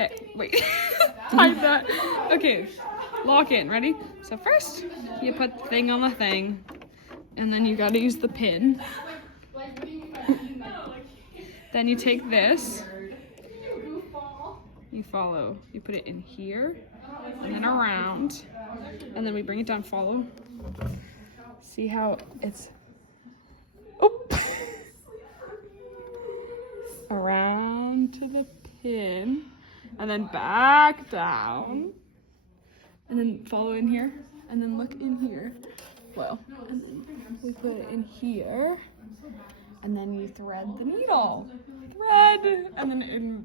Okay, wait. Time that. Okay, lock in. Ready? So first, you put the thing on the thing, and then you gotta use the pin. Then you take this. You follow. You put it in here, and then around, and then we bring it down. Follow. See how it's. Oh. Around to the pin, and then back down, and then follow in here, and then look in here. Well, and then we put it in here, and then you thread the needle. Thread, and then in